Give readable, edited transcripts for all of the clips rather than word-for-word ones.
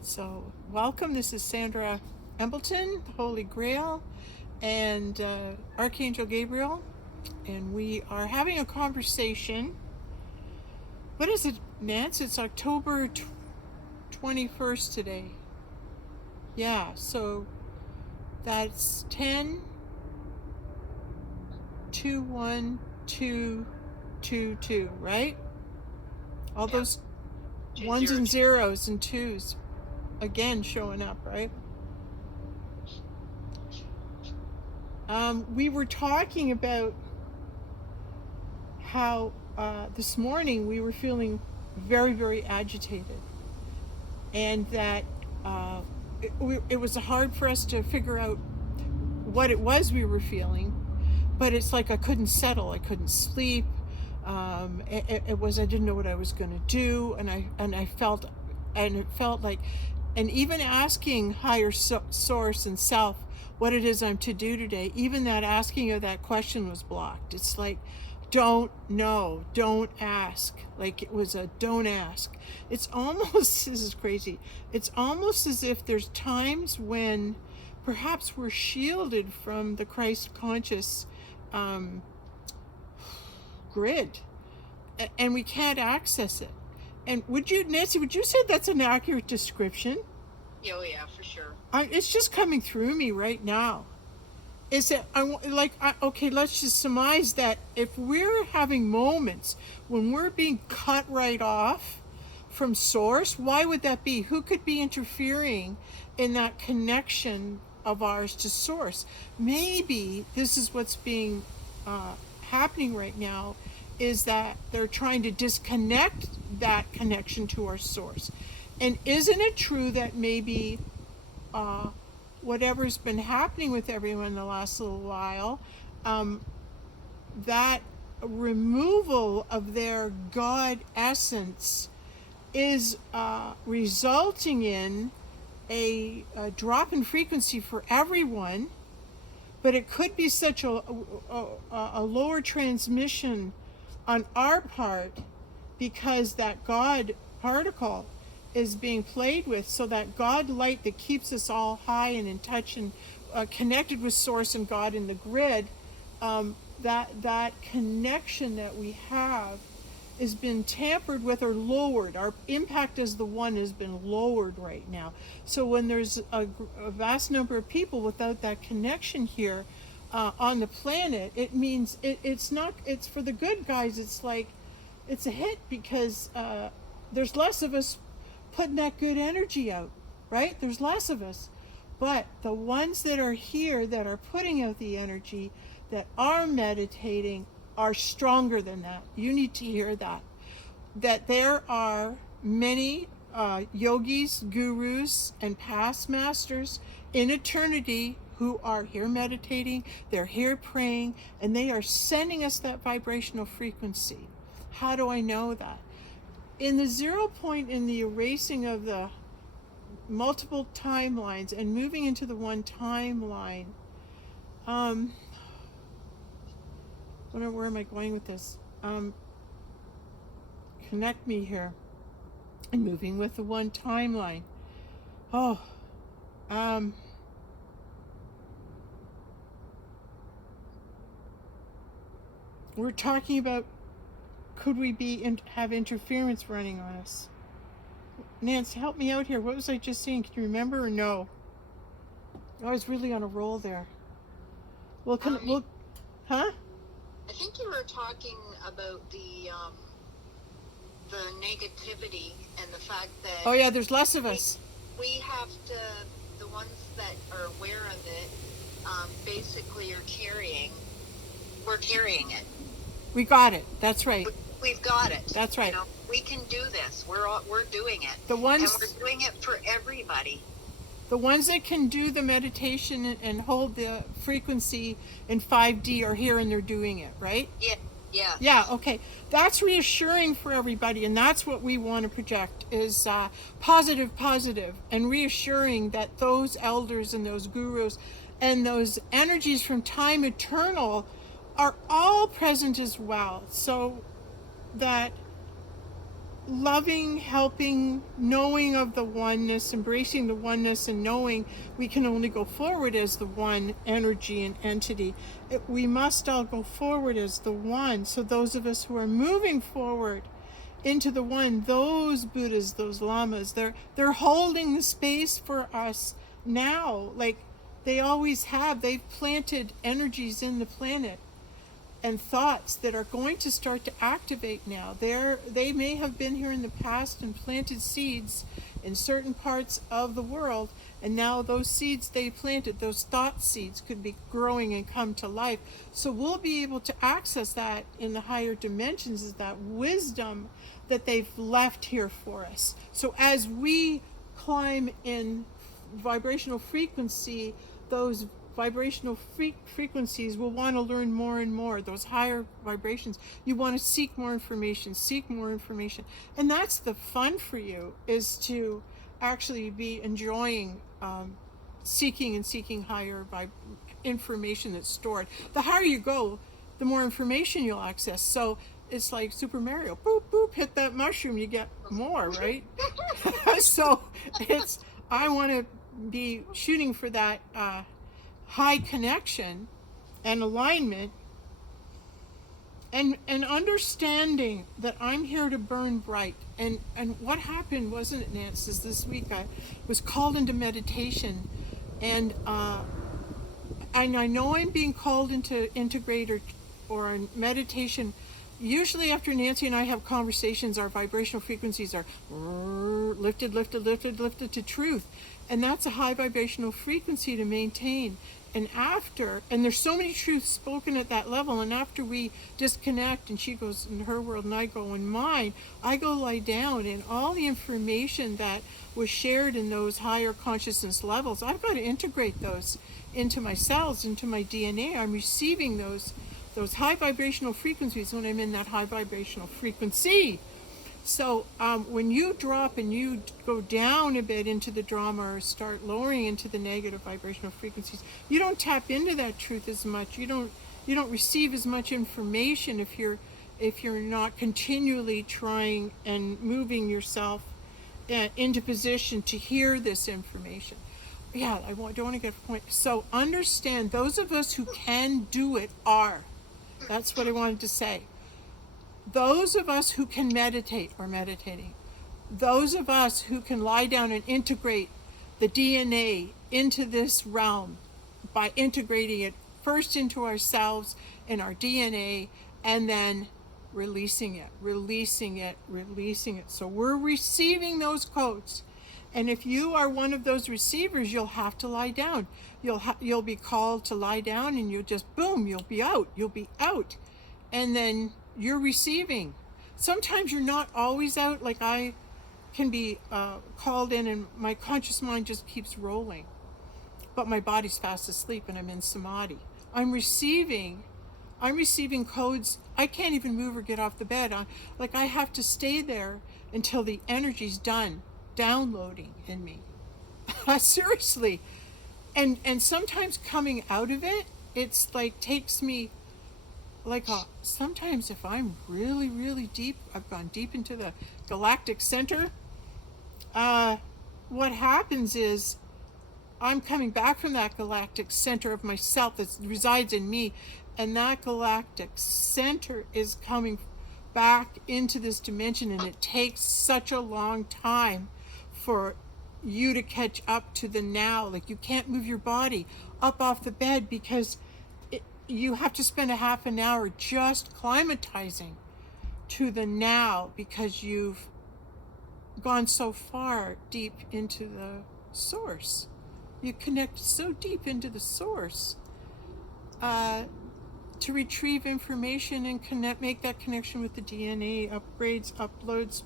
So, welcome. This is Sandra Embleton, Holy Grail, and Archangel Gabriel, and we are having a conversation. What is it, Nance? It's October 21st today. Yeah, so that's 10 2 1 2 2 2, right? All those ones and zeros and twos again showing up, right? We were talking about how this morning we were feeling very, very agitated, and that it was hard for us to figure out what it was we were feeling, but it's like I couldn't settle, I couldn't sleep. It was, I didn't know what I was going to do, and it felt like, and even asking higher source and self what it is I'm to do today, even that asking of that question was blocked. It's like, don't know, don't ask. Like it was a don't ask. It's almost, this is crazy, it's almost as if there's times when perhaps we're shielded from the Christ conscious grid, and we can't access it. And Nancy, would you say that's an accurate description? Oh yeah, for sure. It's just coming through me right now. Is that okay? Let's just surmise that if we're having moments when we're being cut right off from source, why would that be? Who could be interfering in that connection of ours to source? Maybe this is what's being happening right now, is that they're trying to disconnect that connection to our source. And isn't it true that maybe whatever's been happening with everyone the last little while, that removal of their God essence is resulting in a drop in frequency for everyone, but it could be such a lower transmission on our part because that God particle is being played with, so that God light that keeps us all high and in touch and connected with source and God in the grid, that connection that we have has been tampered with or lowered. Our impact as the one has been lowered right now. So when there's a vast number of people without that connection here on the planet, it means it's not, it's for the good guys. It's like, it's a hit because there's less of us putting that good energy out, right? There's less of us. But the ones that are here that are putting out the energy, that are meditating, are stronger than that. You need to hear that. That there are many yogis, gurus, and past masters in eternity who are here meditating, they're here praying, and they are sending us that vibrational frequency. How do I know that? In the 0 point, in the erasing of the multiple timelines and moving into the one timeline, where am I going with this? Connect me here. And moving with the one timeline. We're talking about, could we have interference running on us? Nance, help me out here. What was I just saying? Can you remember or no? I was really on a roll there. Well, huh? I think you were talking about the negativity and the fact that. Oh yeah, there's less of us. We have to, the ones that are aware of it, basically are carrying. We're carrying it. We got it. That's right. We've got it. That's right. You know, we can do this. We're doing it. And we're doing it for everybody. The ones that can do the meditation and hold the frequency in 5D are here, and they're doing it, right? Yeah. Yeah. Yeah, okay. That's reassuring for everybody, and that's what we want to project, is positive, and reassuring that those elders and those gurus and those energies from time eternal are all present as well. So that loving, helping, knowing of the oneness, embracing the oneness, and knowing we can only go forward as the one energy and entity. We must all go forward as the one. So those of us who are moving forward into the one, those Buddhas, those lamas, they're holding the space for us now, like they always have. They've planted energies in the planet and thoughts that are going to start to activate now. They may have been here in the past and planted seeds in certain parts of the world, and now those seeds they planted, those thought seeds, could be growing and come to life. So we'll be able to access that in the higher dimensions, is that wisdom that they've left here for us. So as we climb in vibrational frequency, those vibrational frequencies will want to learn more and more, those higher vibrations. You want to seek more information. And that's the fun for you, is to actually be enjoying seeking higher information that's stored. The higher you go, the more information you'll access. So it's like Super Mario. Boop, boop, hit that mushroom, you get more, right? So I want to be shooting for that high connection and alignment, and understanding that I'm here to burn bright. And what happened, wasn't it, Nance, is this week I was called into meditation, and I know I'm being called into integrator or meditation. Usually after Nancy and I have conversations, our vibrational frequencies are lifted to truth. And that's a high vibrational frequency to maintain. And there's so many truths spoken at that level, and after we disconnect and she goes in her world and I go in mine, I go lie down, and all the information that was shared in those higher consciousness levels, I've got to integrate those into my cells, into my DNA. I'm receiving those high vibrational frequencies when I'm in that high vibrational frequency. So when you drop and you go down a bit into the drama or start lowering into the negative vibrational frequencies, you don't tap into that truth as much. You don't receive as much information if you're not continually trying and moving yourself into position to hear this information. Yeah, don't want to get a point. So understand, those of us who can do it are. That's what I wanted to say. Those of us who can meditate are meditating. Those of us who can lie down and integrate the DNA into this realm by integrating it first into ourselves and our DNA, and then releasing it. So we're receiving those codes. And if you are one of those receivers, you'll have to lie down. You'll be called to lie down, and you'll just, boom, you'll be out. And then you're receiving. Sometimes you're not always out. Like I can be called in and my conscious mind just keeps rolling, but my body's fast asleep and I'm in samadhi. I'm receiving codes. I can't even move or get off the bed. I have to stay there until the energy's done downloading in me. Seriously. And sometimes coming out of it, it's like takes me sometimes if I'm really, really deep, I've gone deep into the galactic center, what happens is I'm coming back from that galactic center of myself that resides in me, and that galactic center is coming back into this dimension, and it takes such a long time for you to catch up to the now. Like, you can't move your body up off the bed because you have to spend a half an hour just climatizing to the now, because you've gone so far deep into the source. You connect so deep into the source to retrieve information and make that connection with the DNA, upgrades, uploads.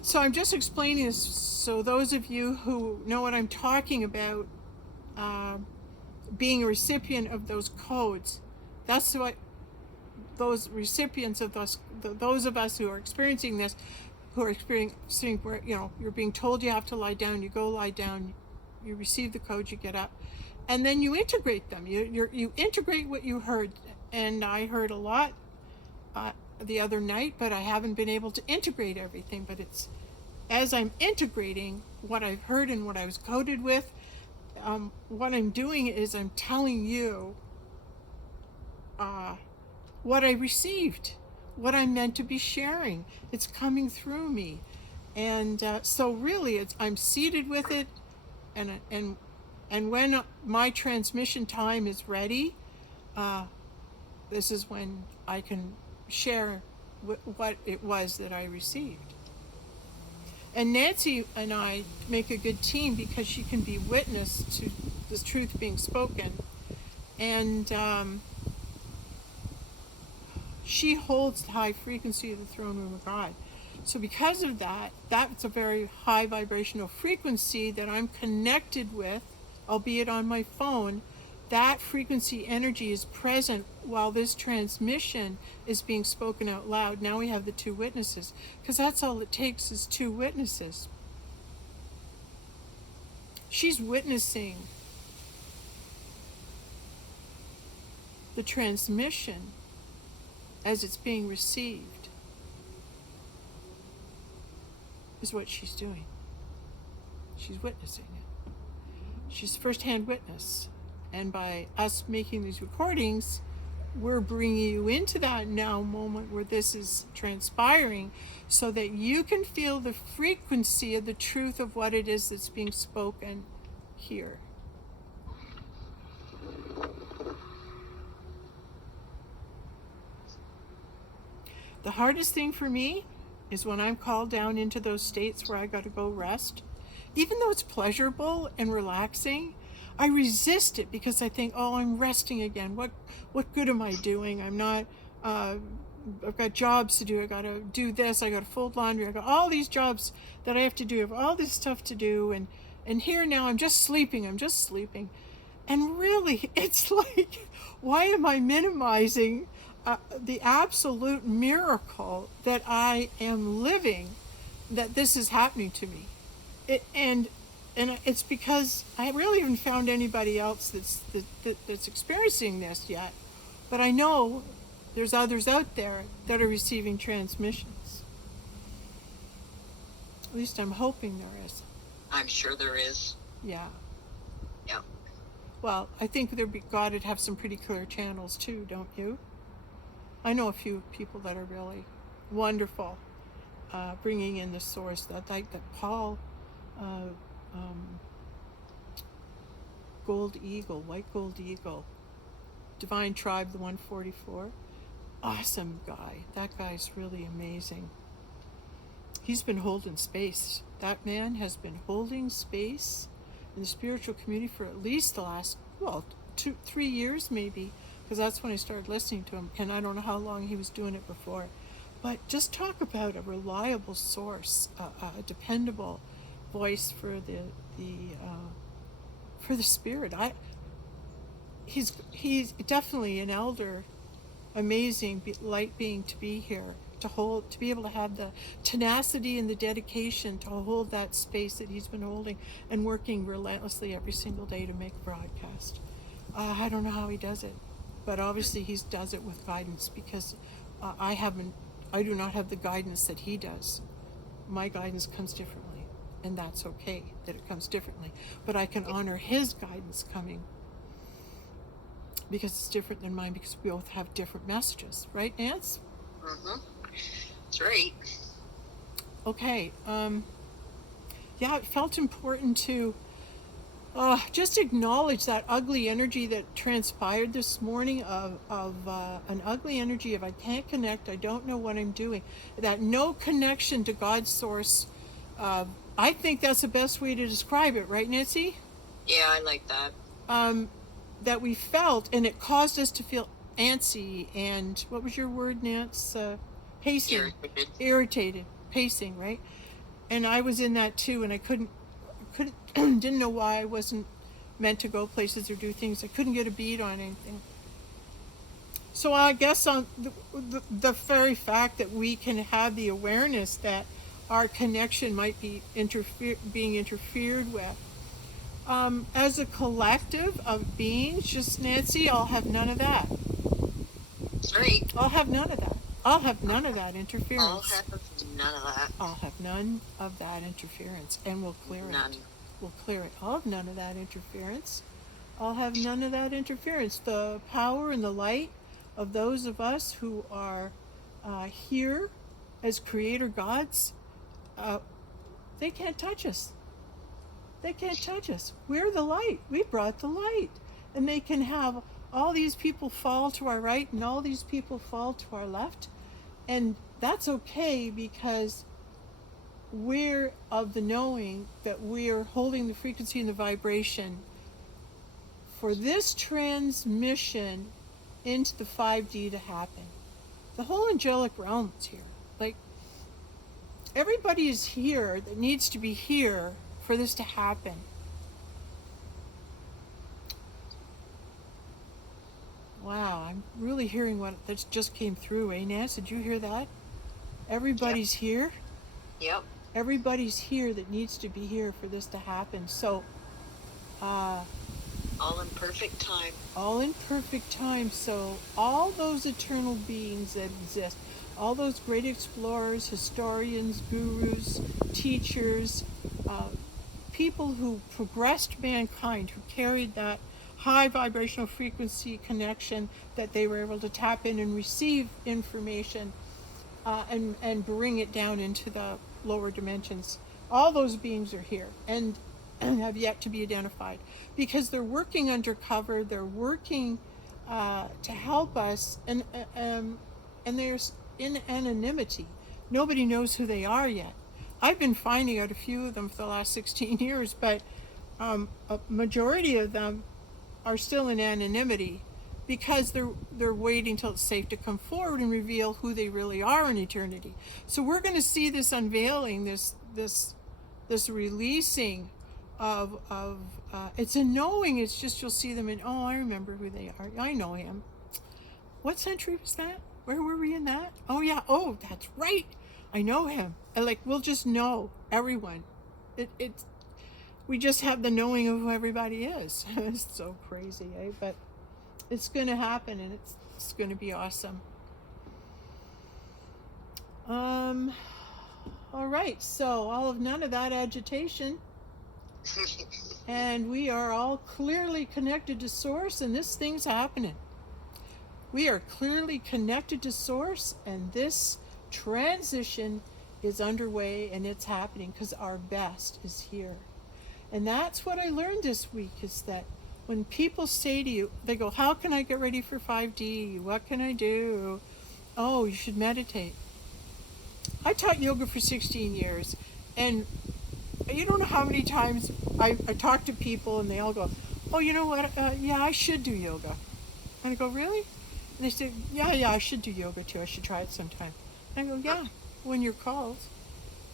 So I'm just explaining this so those of you who know what I'm talking about, being a recipient of those codes, that's what those recipients of those of us who are experiencing this, who are experiencing where, you're being told you have to lie down, you go lie down, you receive the code, you get up, and then you integrate them. You integrate what you heard, and I heard a lot. the other night, but I haven't been able to integrate everything. But it's as I'm integrating what I've heard and what I was coded with, what I'm doing is I'm telling you what I received, what I'm meant to be sharing. It's coming through me. And so really I'm seated with it, and when my transmission time is ready, this is when I can share what it was that I received. And Nancy and I make a good team because she can be witness to the truth being spoken. And she holds the high frequency of the throne room of God. So because of that, that's a very high vibrational frequency that I'm connected with, albeit on my phone. That frequency energy is present while this transmission is being spoken out loud. Now we have the two witnesses, because that's all it takes is two witnesses. She's witnessing the transmission as it's being received, is what she's doing. She's witnessing it. She's first-hand witness. And by us making these recordings, we're bringing you into that now moment where this is transpiring, so that you can feel the frequency of the truth of what it is that's being spoken here. The hardest thing for me is when I'm called down into those states where I got to go rest. Even though it's pleasurable and relaxing, I resist it because I think, oh, I'm resting again. What good am I doing? I'm not, I've got jobs to do. I got to do this. I got to fold laundry. I got all these jobs that I have to do. I have all this stuff to do. And here now I'm just sleeping. And really, it's like, why am I minimizing the absolute miracle that I am living, that this is happening to me? And it's because I really haven't found anybody else that's experiencing this yet. But I know there's others out there that are receiving transmissions. At least I'm hoping there is. I'm sure there is. Yeah. Yeah. Well, I think God would have some pretty clear channels too, don't you? I know a few people that are really wonderful, bringing in the source. That Paul, Gold Eagle, White Gold Eagle, Divine Tribe, the 144. Awesome guy. That guy's really amazing. He's been holding space. That man has been holding space in the spiritual community for at least the last, 3 years maybe, because that's when I started listening to him, and I don't know how long he was doing it before. But just talk about a reliable source, a dependable voice for the spirit. He's definitely an elder. Amazing light being to be here, to be able to have the tenacity and the dedication to hold that space that he's been holding and working relentlessly every single day to make broadcast. I don't know how he does it, but obviously he does it with guidance, because I do not have the guidance that he does. My guidance comes differently, and that's okay that it comes differently, but I can honor his guidance coming, because it's different than mine, because we both have different messages, right, Nance? Mm-hmm. That's right. Okay. Yeah, it felt important to just acknowledge that ugly energy that transpired this morning of an ugly energy of I can't connect, I don't know what I'm doing, that no connection to God's source. I think that's the best way to describe it, right, Nancy? Yeah, I like that. That we felt, and it caused us to feel antsy and, what was your word, Nance? Pacing. Irritated. Pacing, right? And I was in that too, and I couldn't didn't know why I wasn't meant to go places or do things. I couldn't get a beat on anything. So I guess on the very fact that we can have the awareness that our connection might be being interfered with, as a collective of beings, just Nancy, I'll have none of that. That's right. I'll have none of that. I'll have none of that I'll interference. have none of that. I'll have none of that interference, and we'll clear None. it. We'll clear it. I'll have none of that interference. I'll have none of that interference. The power and the light of those of us who are here as creator gods, uh, they can't touch us. They can't touch us. We're the light. We brought the light. And they can have all these people fall to our right and all these people fall to our left. And that's okay because we're of the knowing that we're holding the frequency and the vibration for this transmission into the 5D to happen. The whole angelic realm is here. Like, everybody is here that needs to be here for this to happen. Wow, I'm really hearing what that just came through, eh, Nance? Did you hear that? Everybody's here. Yep. Everybody's here that needs to be here for this to happen. So, all in perfect time. All in perfect time. So, all those eternal beings that exist, all those great explorers, historians, gurus, teachers, people who progressed mankind, who carried that high vibrational frequency connection that they were able to tap in and receive information and bring it down into the lower dimensions. All those beings are here and have yet to be identified because they're working undercover. They're working to help us, and there's in anonymity. Nobody knows who they are yet. I've been finding out a few of them for the last 16 years, but a majority of them are still in anonymity because they're waiting till it's safe to come forward and reveal who they really are in eternity. So we're going to see this unveiling, this releasing of it's a knowing. It's just you'll see them and oh, I remember who they are. I know him. What century was that? Where were we in that? Oh yeah. Oh, that's right. I know him. And like we'll just know everyone. It's we just have the knowing of who everybody is. It's so crazy, eh? But it's going to happen, and it's going to be awesome. All right. So all of none of that agitation. And we are all clearly connected to Source, and this thing's happening. We are clearly connected to Source, and this transition is underway, and it's happening because our best is here. And that's what I learned this week, is that when people say to you, they go, how can I get ready for 5D? What can I do? Oh, you should meditate. I taught yoga for 16 years, and you don't know how many times I talk to people and they all go, oh, you know what, yeah, I should do yoga. And I go, really? And they say, yeah, I should do yoga too. I should try it sometime. And I go, yeah, when you're called.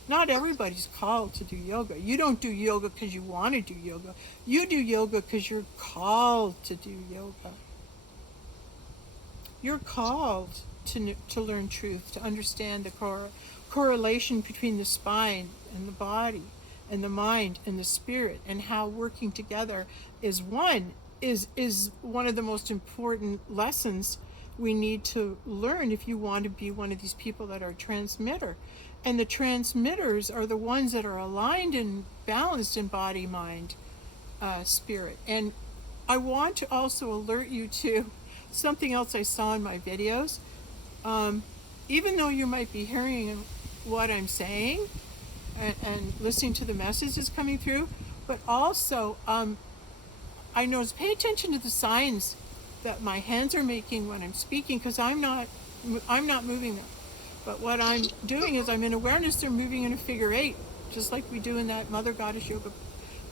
Not everybody's called to do yoga. You don't do yoga because you want to do yoga. You do yoga because you're called to do yoga. You're called to learn truth, to understand the correlation between the spine and the body and the mind and the spirit, and how working together is one of the most important lessons we need to learn if you want to be one of these people that are a transmitter. And the transmitters are the ones that are aligned and balanced in body, mind, spirit. And I want to also alert you to something else I saw in my videos. Even though you might be hearing what I'm saying and listening to the messages coming through, but also I notice, pay attention to the signs that my hands are making when I'm speaking, because I'm not moving them. But what I'm doing is I'm in awareness they're moving in a figure 8, just like we do in that Mother Goddess Yoga,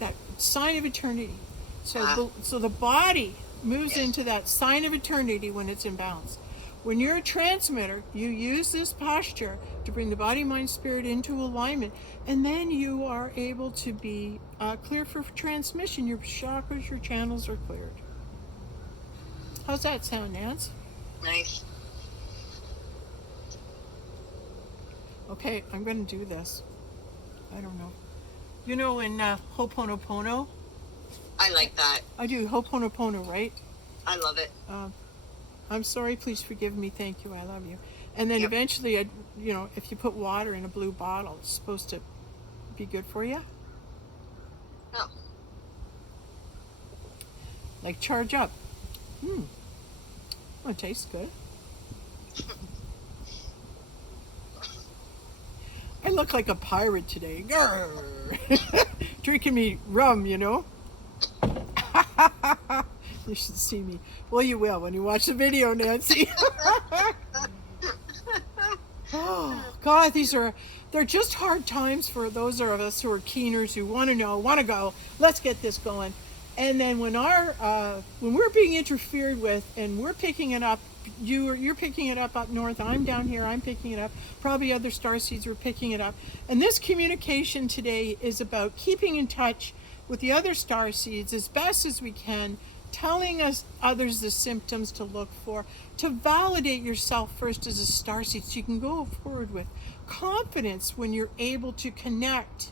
that sign of eternity. So the body moves into that sign of eternity when it's in balance. When you're a transmitter, you use this posture to bring the body, mind, spirit into alignment, and then you are able to be clear for transmission. Your chakras, your channels are cleared. How's that sound, Nance? Nice. Okay, I'm going to do this. I don't know. You know, in Ho'oponopono, I like that. I do Ho'oponopono, right? I love it. I'm sorry, please forgive me, thank you, I love you. And then Yep. eventually, if you put water in a blue bottle, it's supposed to be good for you. Oh. Like charge up. Well, it tastes good. I look like a pirate today. Grrr. Drinking me rum, You should see me. Well, you will when you watch the video, Nancy. Oh, God, they're just hard times for those of us who are keeners, who want to know, want to go, let's get this going. And then when we're being interfered with and we're picking it up, you're picking it up north, I'm down here, I'm picking it up, probably other starseeds are picking it up. And this communication today is about keeping in touch with the other starseeds as best as we can, telling others the symptoms to look for, to validate yourself first as a starseed so you can go forward with confidence when you're able to connect.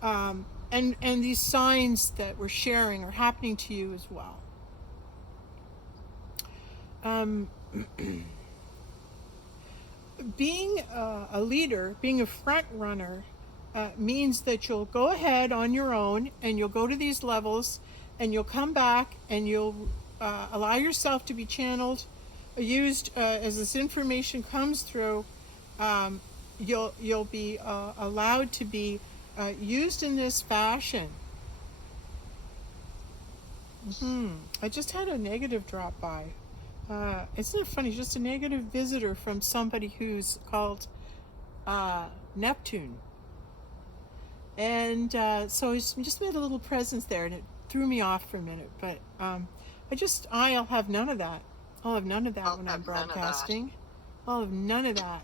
And these signs that we're sharing are happening to you as well. Being a leader, being a front runner, means that you'll go ahead on your own and you'll go to these levels and you'll come back and you'll allow yourself to be channeled, used as this information comes through. You'll be allowed to be used in this fashion. I just had a negative drop by. Isn't it funny? Just a negative visitor from somebody who's called Neptune. And so I just made a little presence there, and it threw me off for a minute. But I'll have none of that. I'll have none of that when I'm broadcasting. I'll have none of that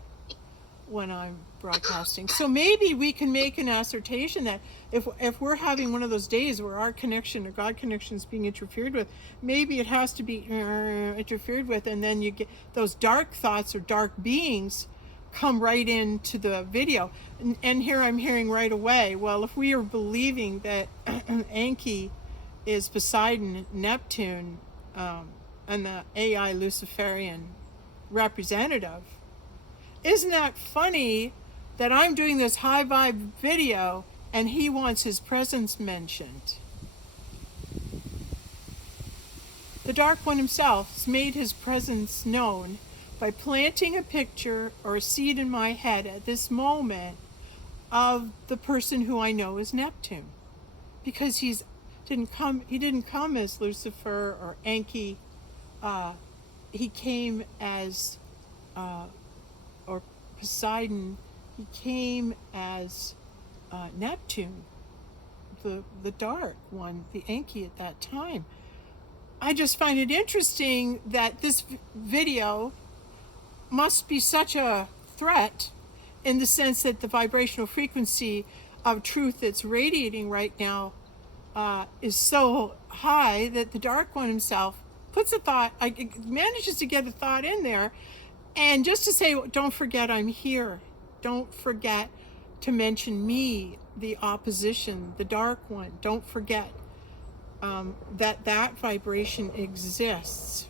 when I'm broadcasting. So maybe we can make an assertion that if we're having one of those days where our connection or God connection is being interfered with, maybe it has to be interfered with, and then you get those dark thoughts or dark beings come right into the video. And here I'm hearing right away, well, if we are believing that Enki is Poseidon, Neptune, and the AI Luciferian representative, isn't that funny that I'm doing this high vibe video and he wants his presence mentioned? The Dark One himself has made his presence known by planting a picture or a seed in my head at this moment of the person who I know is Neptune. Because he didn't come as Lucifer or Enki. He came as or Poseidon. He came as Neptune, the Dark One, the Enki at that time. I just find it interesting that this video must be such a threat in the sense that the vibrational frequency of truth that's radiating right now is so high that the Dark One himself puts a thought, manages to get a thought in there, and just to say, don't forget I'm here. Don't forget to mention me, the opposition, the Dark One. Don't forget that vibration exists.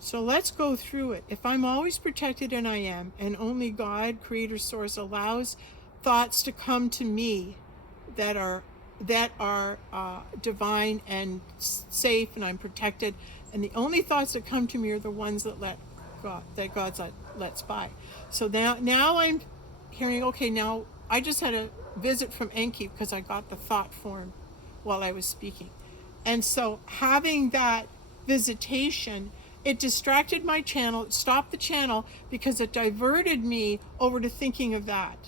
So let's go through it. If I'm always protected, and I am, and only God, Creator, Source, allows thoughts to come to me that are divine and safe, and I'm protected, and the only thoughts that come to me are the ones that God lets by. So now I'm hearing, okay, now I just had a visit from Enki because I got the thought form while I was speaking. And so having that visitation, it distracted my channel, it stopped the channel because it diverted me over to thinking of that.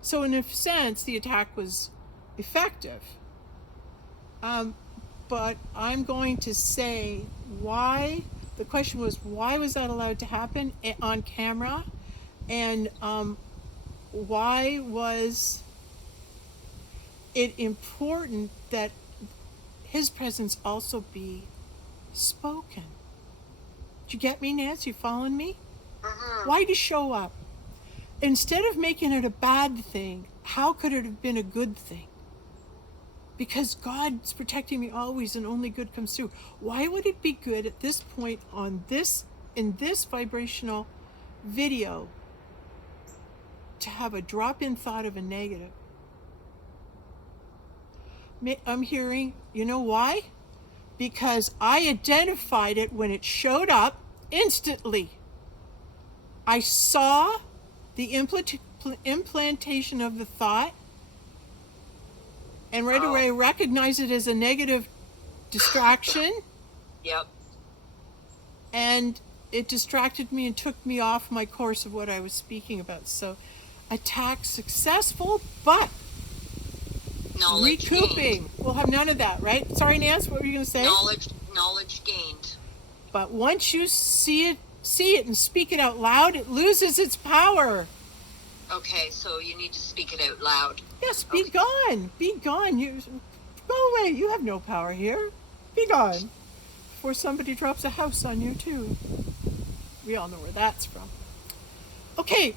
So in a sense, the attack was effective. But I'm going to say why. The question was, why was that allowed to happen on camera? And why was it important that his presence also be spoken? Did you get me, Nancy? You following me? Why'd he show up? Instead of making it a bad thing, how could it have been a good thing? Because God's protecting me always and only good comes through. Why would it be good at this point in this vibrational video to have a drop-in thought of a negative. I'm hearing, you know why? Because I identified it when it showed up instantly. I saw the implantation of the thought, and right away I recognized it as a negative distraction. Yep. And it distracted me and took me off my course of what I was speaking about. So, attack successful, but Knowledge recouping. gained. We'll have none of that, right? Sorry, Nance, what were you going to say? Knowledge gained. But once you see it and speak it out loud, it loses its power. Okay, so you need to speak it out loud. Yes, be gone. Be gone. You go away. You have no power here. Be gone. Before somebody drops a house on you too. We all know where that's from. Okay,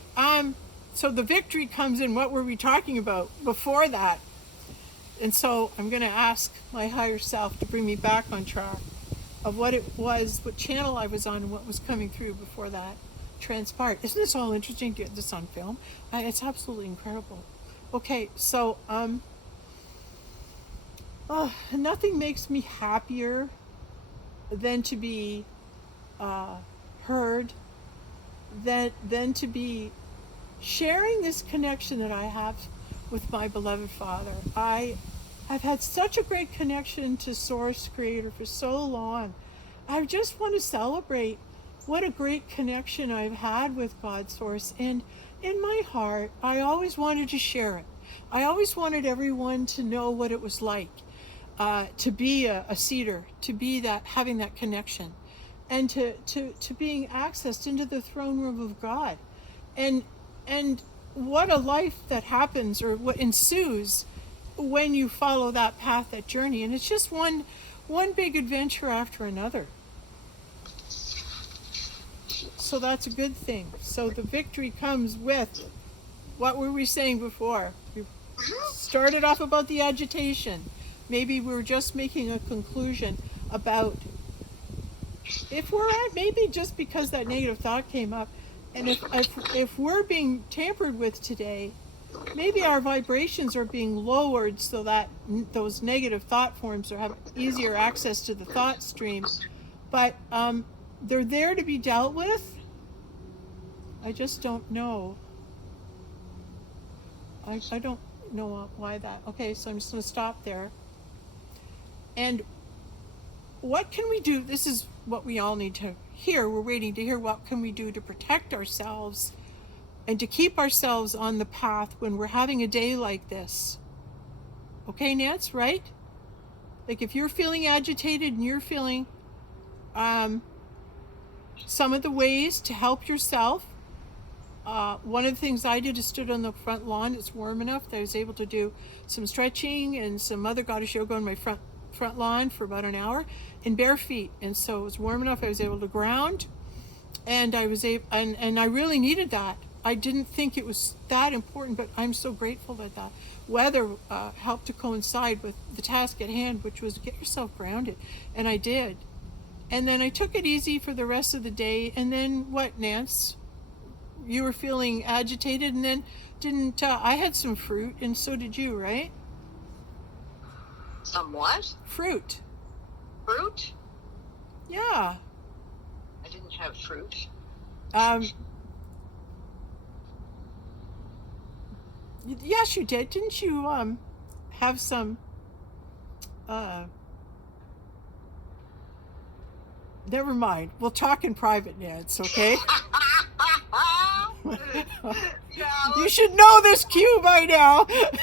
so the victory comes in. What were we talking about before that? And so I'm going to ask my higher self to bring me back on track of what it was, what channel I was on, and what was coming through before that transpired. Isn't this all interesting to get this on film? It's absolutely incredible. Okay, so nothing makes me happier than to be heard, than to be sharing this connection that I have with my beloved Father. I've had such a great connection to Source Creator for so long. I just want to celebrate what a great connection I've had with God Source. And in my heart, I always wanted to share it. I always wanted everyone to know what it was like to be a seeder, to be that, having that connection, and to being accessed into the throne room of God. And what a life that happens, or what ensues when you follow that path, that journey. And it's just one big adventure after another. So that's a good thing. So the victory comes with, what were we saying before? We started off about the agitation. Maybe we were just making a conclusion about if we're at, maybe just because that negative thought came up, and if we're being tampered with today, maybe our vibrations are being lowered so that those negative thought forms have easier access to the thought stream. But they're there to be dealt with. I just don't know. I don't know why that. Okay, so I'm just going to stop there. And what can we do? This is what we all need to hear. We're waiting to hear, what can we do to protect ourselves and to keep ourselves on the path when we're having a day like this. Okay, Nance, right? Like if you're feeling agitated and you're feeling some of the ways to help yourself, one of the things I did is stood on the front lawn. It's warm enough that I was able to do some stretching and some other goddess yoga on my front lawn for about an hour in bare feet. And so it was warm enough I was able to ground, and I was able, and I really needed that. I didn't think it was that important, but I'm so grateful that that weather helped to coincide with the task at hand, which was get yourself grounded. And I did. And then I took it easy for the rest of the day. And then what, Nance? You were feeling agitated, and then didn't I had some fruit, and so did you, right? Some what? Fruit. Fruit? Yeah. I didn't have fruit. Yes, you did. Didn't you have some never mind. We'll talk in private, Nance, okay? You should know this cue by now. What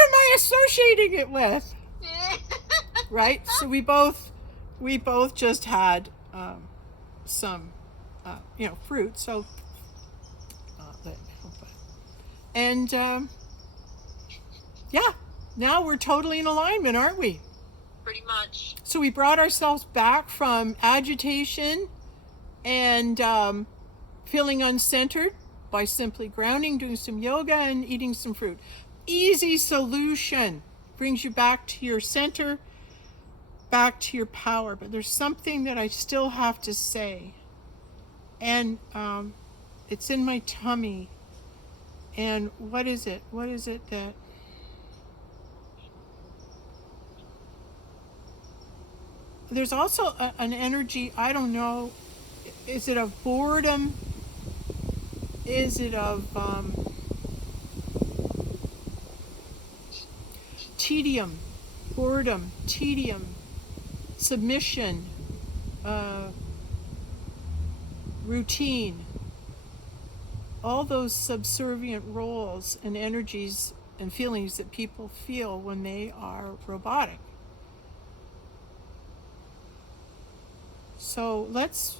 am I associating it with? Right? So we both just had some fruit. So and yeah, now we're totally in alignment, aren't we? Pretty much. So we brought ourselves back from agitation and feeling uncentered by simply grounding, doing some yoga, and eating some fruit. Easy solution. Brings you back to your center, back to your power. But there's something that I still have to say. and it's in my tummy. And what is it? What is it that... There's also an energy, I don't know, is it of boredom? Is it of tedium, boredom, tedium, submission, routine, all those subservient roles and energies and feelings that people feel when they are robotic. So let's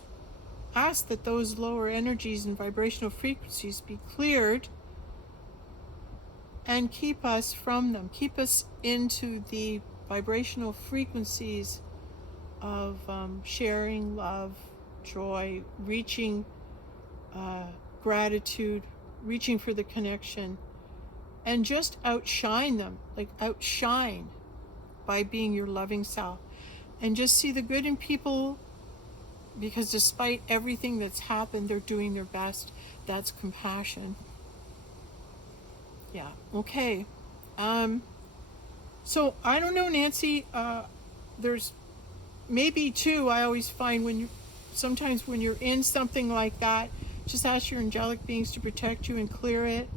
ask that those lower energies and vibrational frequencies be cleared and keep us from them. Keep us into the vibrational frequencies of sharing, love, joy, reaching gratitude, reaching for the connection, and just outshine them, like outshine by being your loving self. And just see the good in people, because despite everything that's happened, they're doing their best. That's compassion. Yeah, okay. So I don't know, Nancy, there's maybe too, I always find sometimes when you're in something like that, just ask your angelic beings to protect you and clear it.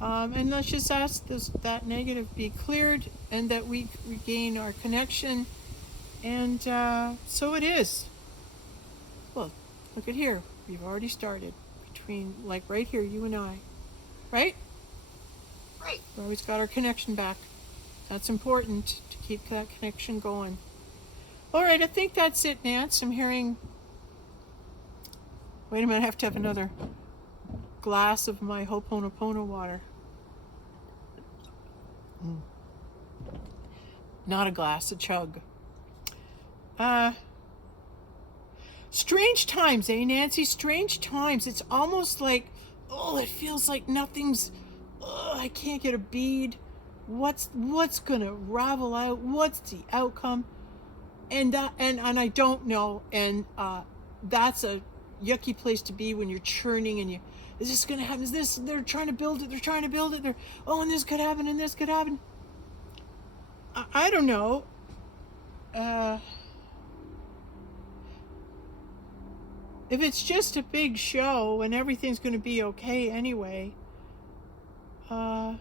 And let's just ask that negative be cleared and that we regain our connection. And so it is. Well, look at here. We've already started between, like right here, you and I. Right? Right. We always got our connection back. That's important to keep that connection going. All right, I think that's it, Nance. I'm hearing... Wait a minute, I have to have another glass of my Ho'oponopono water. Not a glass, a chug. Strange times, eh, Nancy? Strange times. It's almost like, it feels like nothing's... I can't get a bead. What's gonna ravel out? What's the outcome? And I don't know. And that's a yucky place to be when you're churning and is this gonna happen? Is this... They're trying to build it. And this could happen, and this could happen. I don't know. If it's just a big show and everything's going to be okay anyway, I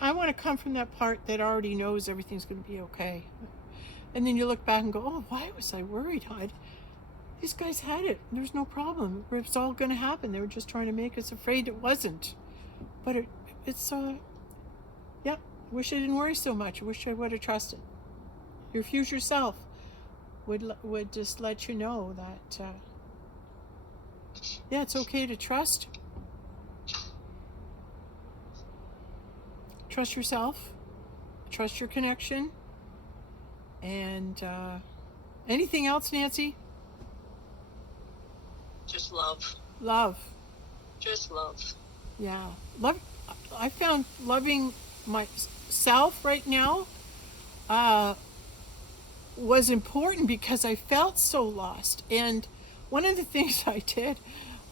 want to come from that part that already knows everything's going to be okay. And then you look back and go, why was I worried? These guys had it. There's no problem. It's all going to happen. They were just trying to make us afraid it wasn't. But it's yep. Wish I didn't worry so much. I wish I would have trusted. Your future self would just let you know that it's okay to trust. Trust yourself. Trust your connection. And anything else, Nancy? Just love. Love. Just love. Yeah. Love. I found loving myself right now was important because I felt so lost. And one of the things I did,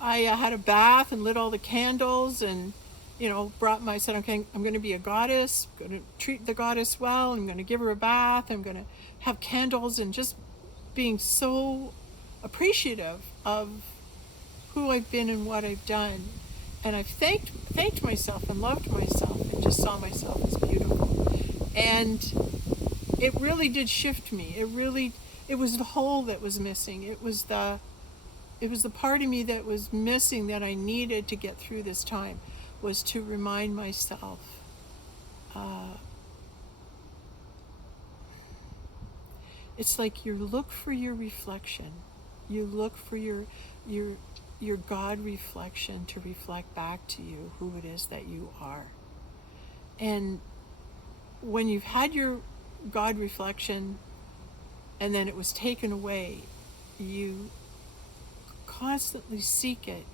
I had a bath and lit all the candles and, said, okay, I'm going to be a goddess, I'm going to treat the goddess well, I'm going to give her a bath, I'm going to have candles, and just being so appreciative of who I've been and what I've done. And I've thanked myself and loved myself and just saw myself as beautiful. And it really did shift me. It was the hole that was missing. It was the part of me that was missing that I needed to get through this time, was to remind myself it's like you look for your reflection. You look for your God reflection to reflect back to you who it is that you are. And when you've had your God reflection and then it was taken away, you constantly seek it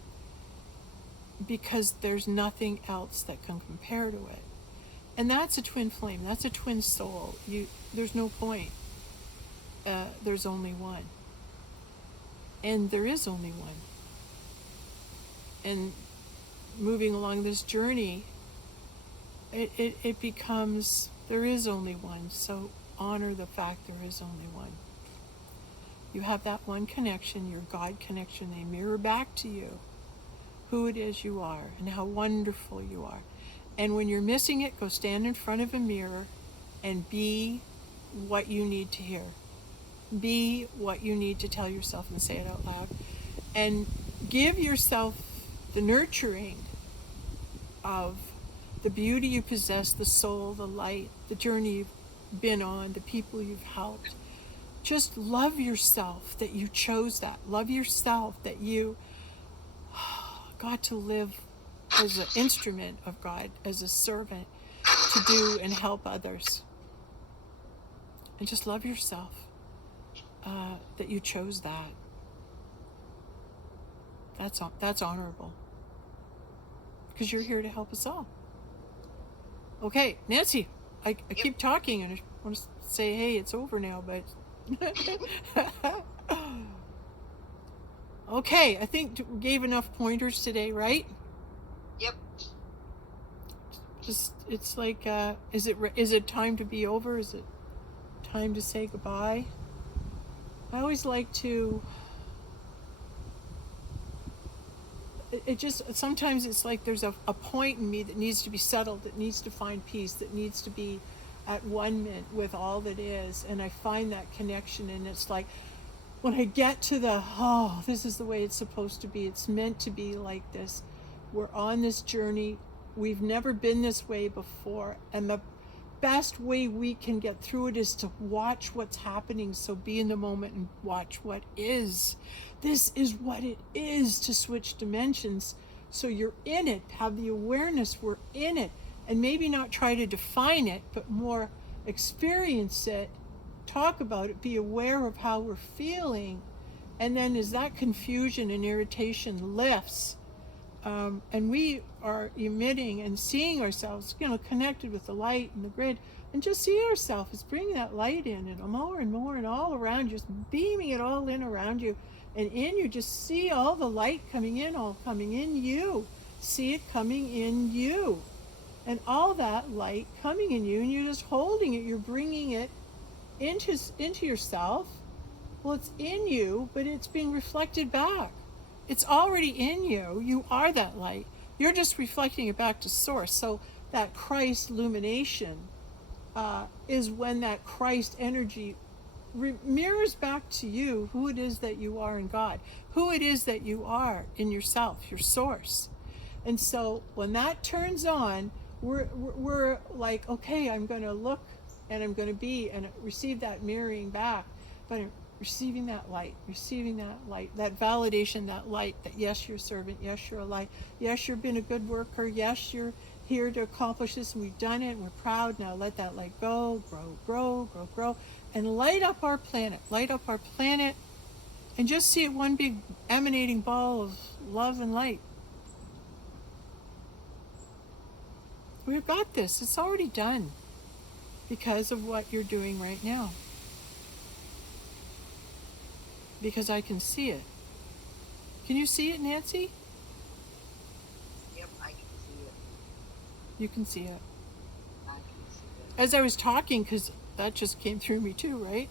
because there's nothing else that can compare to it. And that's a twin flame. That's a twin soul. There's no point. there's only one. And there is only one. And moving along this journey, it becomes, there is only one. So honor the fact there is only one. You have that one connection, your God connection. They mirror back to you who it is you are and how wonderful you are. And when you're missing it, go stand in front of a mirror and be what you need to hear. Be what you need to tell yourself and say it out loud. And give yourself the nurturing of the beauty you possess, the soul, the light, the journey you've been on, the people you've helped. Just love yourself that you chose that. Love yourself that you got to live as an instrument of God, as a servant to do and help others. And just love yourself that you chose that. That's honorable. Because you're here to help us all. Okay, Nancy, I keep talking and I want to say, hey, it's over now, but... Okay, I think we gave enough pointers today, right? Yep. Just, it's like, is it time to be over? Is it time to say goodbye? I always like to... It just, sometimes it's like there's a point in me that needs to be settled, that needs to find peace, that needs to be at one with all that is. And I find that connection, and it's like, when I get to this is the way it's supposed to be. It's meant to be like this. We're on this journey. We've never been this way before. And the best way we can get through it is to watch what's happening. So be in the moment and watch what is. This is what it is to switch dimensions. So you're in it. Have the awareness we're in it. And maybe not try to define it, but more experience it. Talk about it, be aware of how we're feeling, and then as that confusion and irritation lifts, and we are emitting and seeing ourselves, connected with the light and the grid, and just see ourselves as bringing that light in and more and all around you, just beaming it all in around you, and in you, just see all the light coming in, all coming in you, see it coming in you, and all that light coming in you, and you're just holding it, you're bringing it into yourself. Well, it's in you, but it's being reflected back. It's already in you. You are that light. You're just reflecting it back to source. So that Christ illumination is when that Christ energy mirrors back to you who it is that you are in God, who it is that you are in yourself, your source. And so when that turns on, we're like, okay, I'm going to look and I'm going to be and receive that mirroring back, but I'm receiving that light, that validation, that light, that yes, you're a servant, yes, you're a light, yes, you've been a good worker, yes, you're here to accomplish this, and we've done it, and we're proud. Now let that light go, grow, and light up our planet, and just see it one big emanating ball of love and light. We've got this. It's already done. Because of what you're doing right now. Because I can see it. Can you see it, Nancy? Yep, I can see it. You can see it. I can see it. As I was talking, because that just came through me too, right?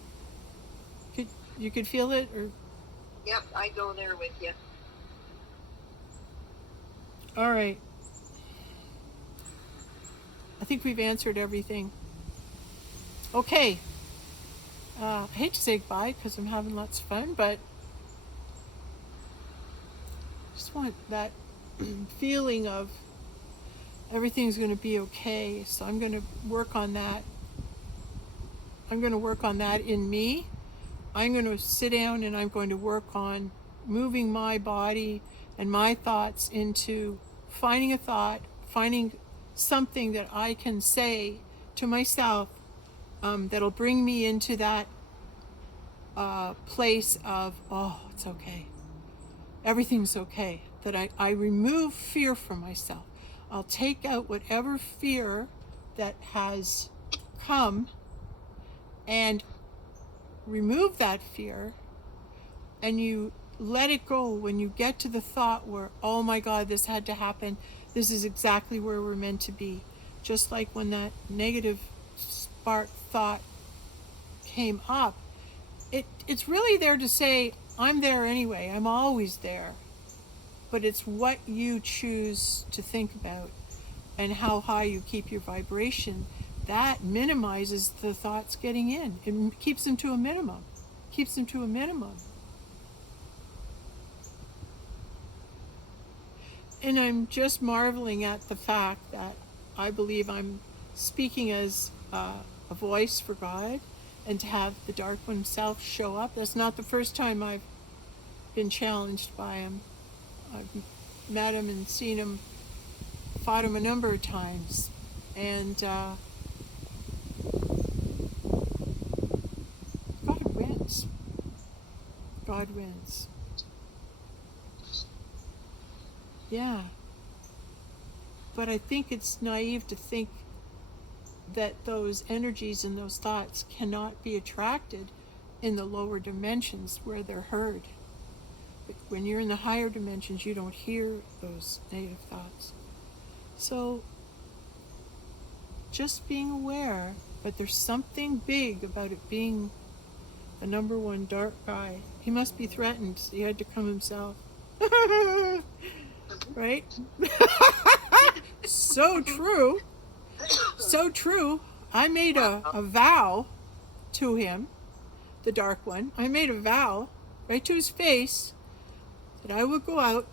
You could feel it, or? Yep, I go there with you. All right. I think we've answered everything. Okay, I hate to say goodbye because I'm having lots of fun, but I just want that feeling of everything's going to be okay. So I'm going to work on that. I'm going to work on that in me. I'm going to sit down and I'm going to work on moving my body and my thoughts into finding a thought, finding something that I can say to myself that'll bring me into that place of, oh, it's okay. Everything's okay. That I remove fear from myself. I'll take out whatever fear that has come and remove that fear and you let it go when you get to the thought where, oh my God, this had to happen. This is exactly where we're meant to be. Just like when that negative spark thought came up, it's really there to say, I'm there anyway. I'm always there. But it's what you choose to think about and how high you keep your vibration. That minimizes the thoughts getting in. It keeps them to a minimum. Keeps them to a minimum. And I'm just marveling at the fact that I believe I'm speaking as a voice for God, and to have the Dark One himself show up. That's not the first time I've been challenged by him. I've met him and seen him, fought him a number of times. And God wins. God wins. Yeah. But I think it's naive to think that those energies and those thoughts cannot be attracted in the lower dimensions where they're heard. But when you're in the higher dimensions, you don't hear those negative thoughts. So just being aware, but there's something big about it being the number one dark guy. He must be threatened. He had to come himself. Right? So true. So true. I made a vow to him, the Dark One. I made a vow right to his face that I would go out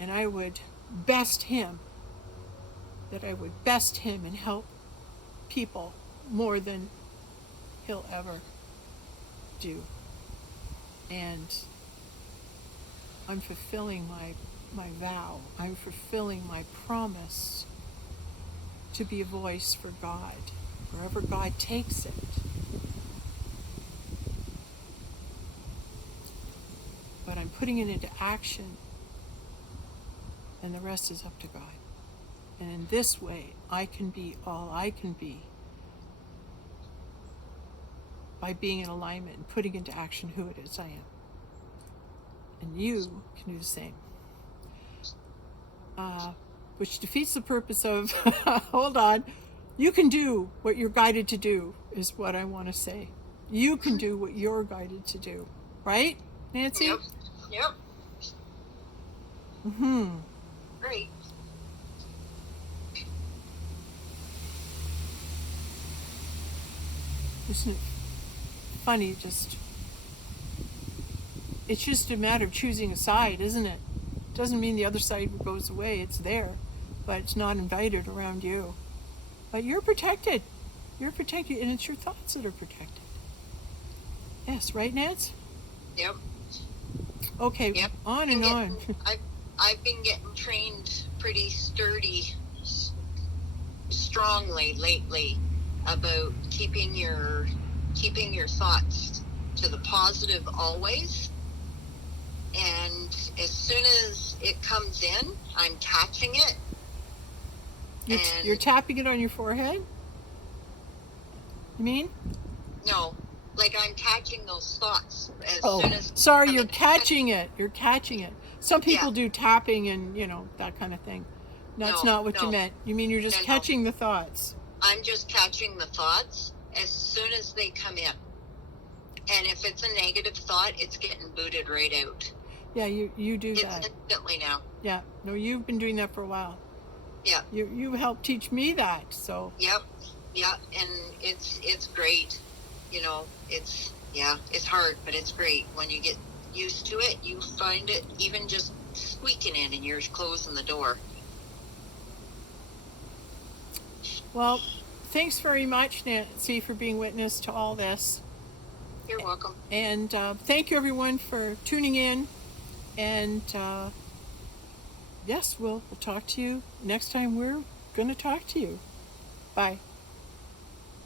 and I would best him. That I would best him and help people more than he'll ever do. And I'm fulfilling my vow. I'm fulfilling my promise to be a voice for God, wherever God takes it. But I'm putting it into action, and the rest is up to God. And in this way, I can be all I can be by being in alignment and putting into action who it is I am. And you can do the same. Which defeats the purpose of, hold on, you can do what you're guided to do, is what I want to say. You can do what you're guided to do. Right, Nancy? Yep. Yep. Mm-hmm. Great. Isn't it funny? It's just a matter of choosing a side, isn't it? Doesn't mean the other side goes away. It's there, but it's not invited around you. But you're protected. You're protected, and it's your thoughts that are protected. Yes, right, Nance? Yep. Okay, Yep. on and on. I've been getting trained pretty strongly lately about keeping your thoughts to the positive always. And as soon as it comes in, I'm catching it. You're tapping it on your forehead? You mean? No, like I'm catching those thoughts as soon as... Sorry, you're catching it. You're catching it. Some people do tapping and, that kind of thing. That's not what you meant. You mean you're just catching the thoughts. I'm just catching the thoughts as soon as they come in. And if it's a negative thought, it's getting booted right out. Yeah, you do that. It's instantly now. Yeah. No, you've been doing that for a while. Yeah. You helped teach me that, so. Yep. Yeah, and it's great. It's hard, but it's great. When you get used to it, you find it even just squeaking in and you're closing the door. Well, thanks very much, Nancy, for being witness to all this. You're welcome. And thank you, everyone, for tuning in. And yes, we'll talk to you next time we're going to talk to you. Bye.